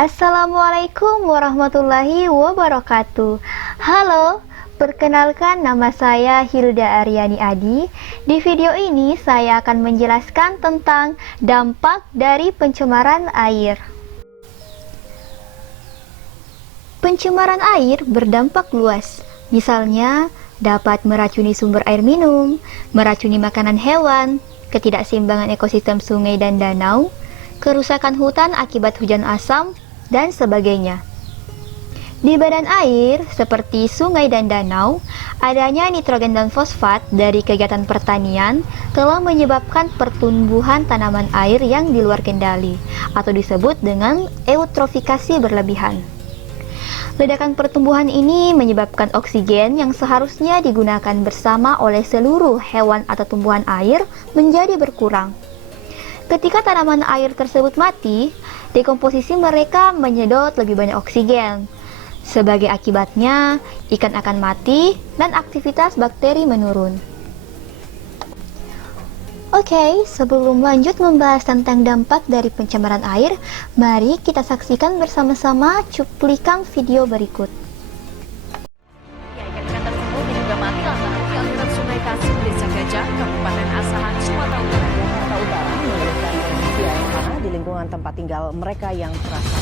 Assalamualaikum warahmatullahi wabarakatuh. Halo, perkenalkan nama saya Hilda Aryani Adi. Di video ini saya akan menjelaskan tentang dampak dari pencemaran air. Pencemaran air berdampak luas. Misalnya, dapat meracuni sumber air minum, meracuni makanan hewan, ketidakseimbangan ekosistem sungai dan danau, kerusakan hutan akibat hujan asam, dan sebagainya. Di badan air, seperti sungai dan danau, adanya nitrogen dan fosfat dari kegiatan pertanian telah menyebabkan pertumbuhan tanaman air yang di luar kendali, atau disebut dengan eutrofikasi berlebihan. Ledakan pertumbuhan ini menyebabkan oksigen yang seharusnya digunakan bersama oleh seluruh hewan atau tumbuhan air menjadi berkurang. Ketika tanaman air tersebut mati, dekomposisi mereka menyedot lebih banyak oksigen. Sebagai akibatnya, ikan akan mati dan aktivitas bakteri menurun. Oke, sebelum lanjut membahas tentang dampak dari pencemaran air, mari kita saksikan bersama-sama cuplikan video berikut. Ikan tersebut diduga mati lantaran di aliran Sungai Kasim, Desa Gajah, Kabupaten Asahan, Sumatera Utara. Jakarta Utara mengeluhkan kondisi air tanah di lingkungan tempat tinggal mereka yang terasa.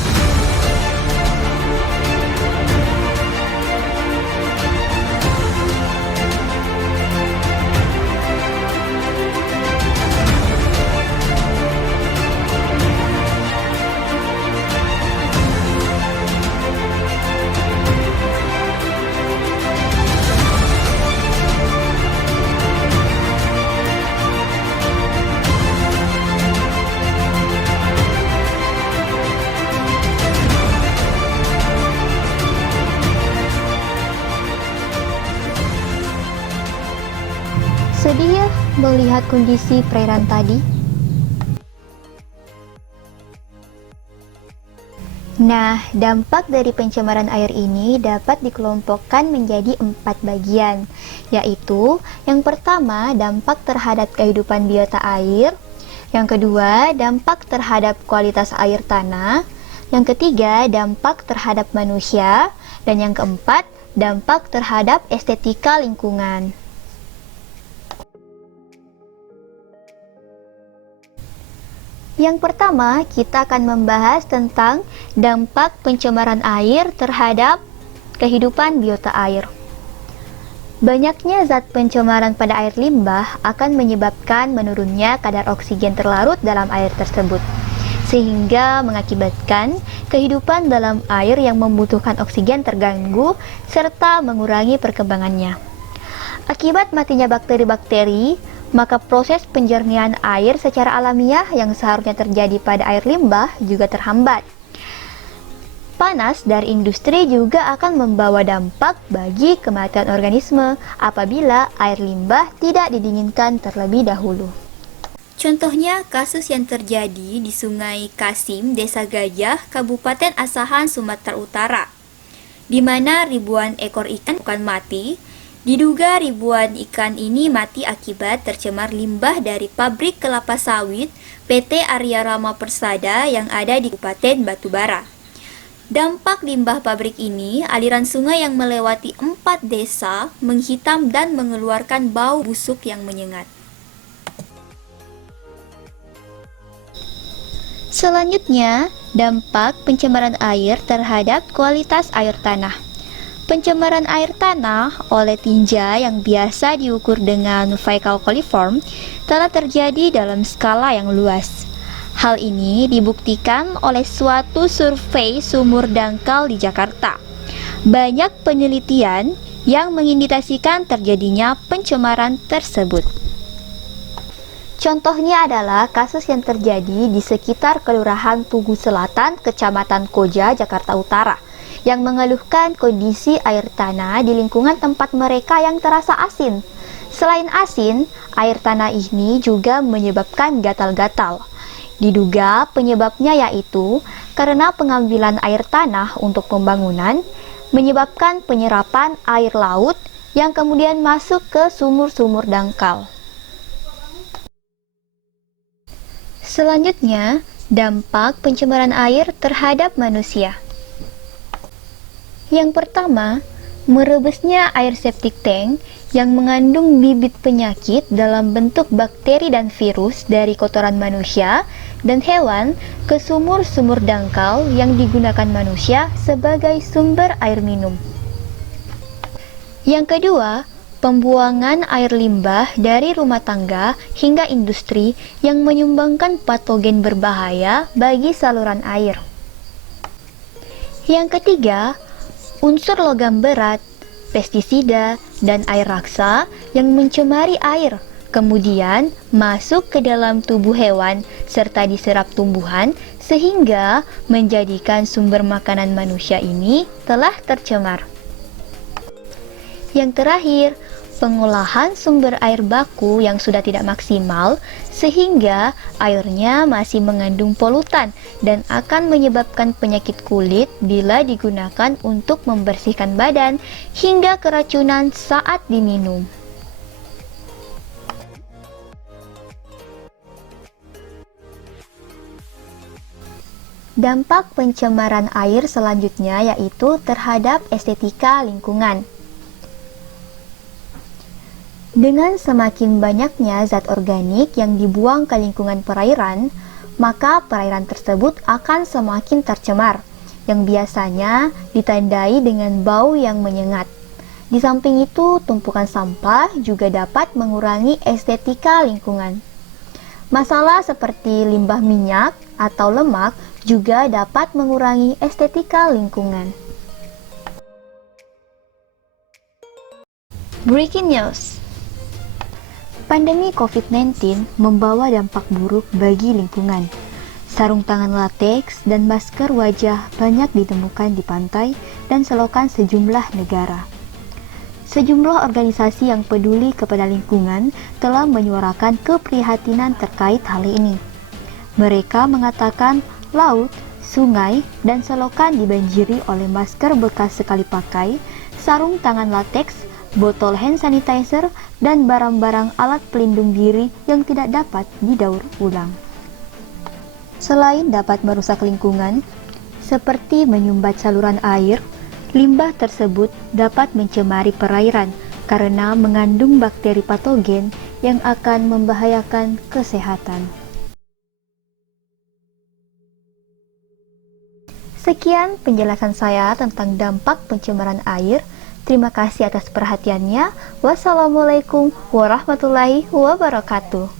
Sedih ya melihat kondisi perairan tadi. Nah, dampak dari pencemaran air ini dapat dikelompokkan menjadi 4 bagian, yaitu yang pertama, dampak terhadap kehidupan biota air, yang kedua, dampak terhadap kualitas air tanah, yang ketiga, dampak terhadap manusia, dan yang keempat, dampak terhadap estetika lingkungan. Yang pertama, kita akan membahas tentang dampak pencemaran air terhadap kehidupan biota air. Banyaknya zat pencemaran pada air limbah akan menyebabkan menurunnya kadar oksigen terlarut dalam air tersebut, sehingga mengakibatkan kehidupan dalam air yang membutuhkan oksigen terganggu serta mengurangi perkembangannya. Akibat matinya bakteri-bakteri, maka proses penjernihan air secara alamiah yang seharusnya terjadi pada air limbah juga terhambat. Panas dari industri juga akan membawa dampak bagi kematian organisme apabila air limbah tidak didinginkan terlebih dahulu. Contohnya kasus yang terjadi di Sungai Kasim, Desa Gajah, Kabupaten Asahan, Sumatera Utara, di mana ribuan ekor ikan bukan mati. Diduga ribuan ikan ini mati akibat tercemar limbah dari pabrik kelapa sawit PT Arya Rama Persada yang ada di Kabupaten Batubara. Dampak limbah pabrik ini, aliran sungai yang melewati 4 desa menghitam dan mengeluarkan bau busuk yang menyengat. Selanjutnya, dampak pencemaran air terhadap kualitas air tanah. Pencemaran air tanah oleh tinja yang biasa diukur dengan fecal coliform telah terjadi dalam skala yang luas. Hal ini dibuktikan oleh suatu survei sumur dangkal di Jakarta. Banyak penelitian yang mengindikasikan terjadinya pencemaran tersebut. Contohnya adalah kasus yang terjadi di sekitar Kelurahan Tugu Selatan, Kecamatan Koja, Jakarta Utara, yang mengeluhkan kondisi air tanah di lingkungan tempat mereka yang terasa asin. Selain asin, air tanah ini juga menyebabkan gatal-gatal. Diduga penyebabnya yaitu karena pengambilan air tanah untuk pembangunan menyebabkan penyerapan air laut yang kemudian masuk ke sumur-sumur dangkal. Selanjutnya, Dampak pencemaran air terhadap manusia. Yang pertama, merebusnya air septic tank yang mengandung bibit penyakit dalam bentuk bakteri dan virus dari kotoran manusia dan hewan ke sumur-sumur dangkal yang digunakan manusia sebagai sumber air minum. Yang kedua, pembuangan air limbah dari rumah tangga hingga industri yang menyumbangkan patogen berbahaya bagi saluran air. Yang ketiga, unsur logam berat, pestisida, dan air raksa yang mencemari air, kemudian masuk ke dalam tubuh hewan serta diserap tumbuhan sehingga menjadikan sumber makanan manusia ini telah tercemar. Yang terakhir, pengolahan sumber air baku yang sudah tidak maksimal sehingga airnya masih mengandung polutan dan akan menyebabkan penyakit kulit bila digunakan untuk membersihkan badan hingga keracunan saat diminum. Dampak pencemaran air selanjutnya yaitu terhadap estetika lingkungan. Dengan semakin banyaknya zat organik yang dibuang ke lingkungan perairan, maka perairan tersebut akan semakin tercemar, yang biasanya ditandai dengan bau yang menyengat. Di samping itu, tumpukan sampah juga dapat mengurangi estetika lingkungan. Masalah seperti limbah minyak atau lemak juga dapat mengurangi estetika lingkungan. Breaking news. Pandemi COVID-19 membawa dampak buruk bagi lingkungan. Sarung tangan lateks dan masker wajah banyak ditemukan di pantai dan selokan sejumlah negara. Sejumlah organisasi yang peduli kepada lingkungan telah menyuarakan keprihatinan terkait hal ini. Mereka mengatakan laut, sungai, dan selokan dibanjiri oleh masker bekas sekali pakai, sarung tangan lateks, botol hand sanitizer, dan barang-barang alat pelindung diri yang tidak dapat didaur ulang. Selain dapat merusak lingkungan, seperti menyumbat saluran air, limbah tersebut dapat mencemari perairan karena mengandung bakteri patogen yang akan membahayakan kesehatan. Sekian penjelasan saya tentang dampak pencemaran air. Terima kasih atas perhatiannya. Wassalamualaikum warahmatullahi wabarakatuh.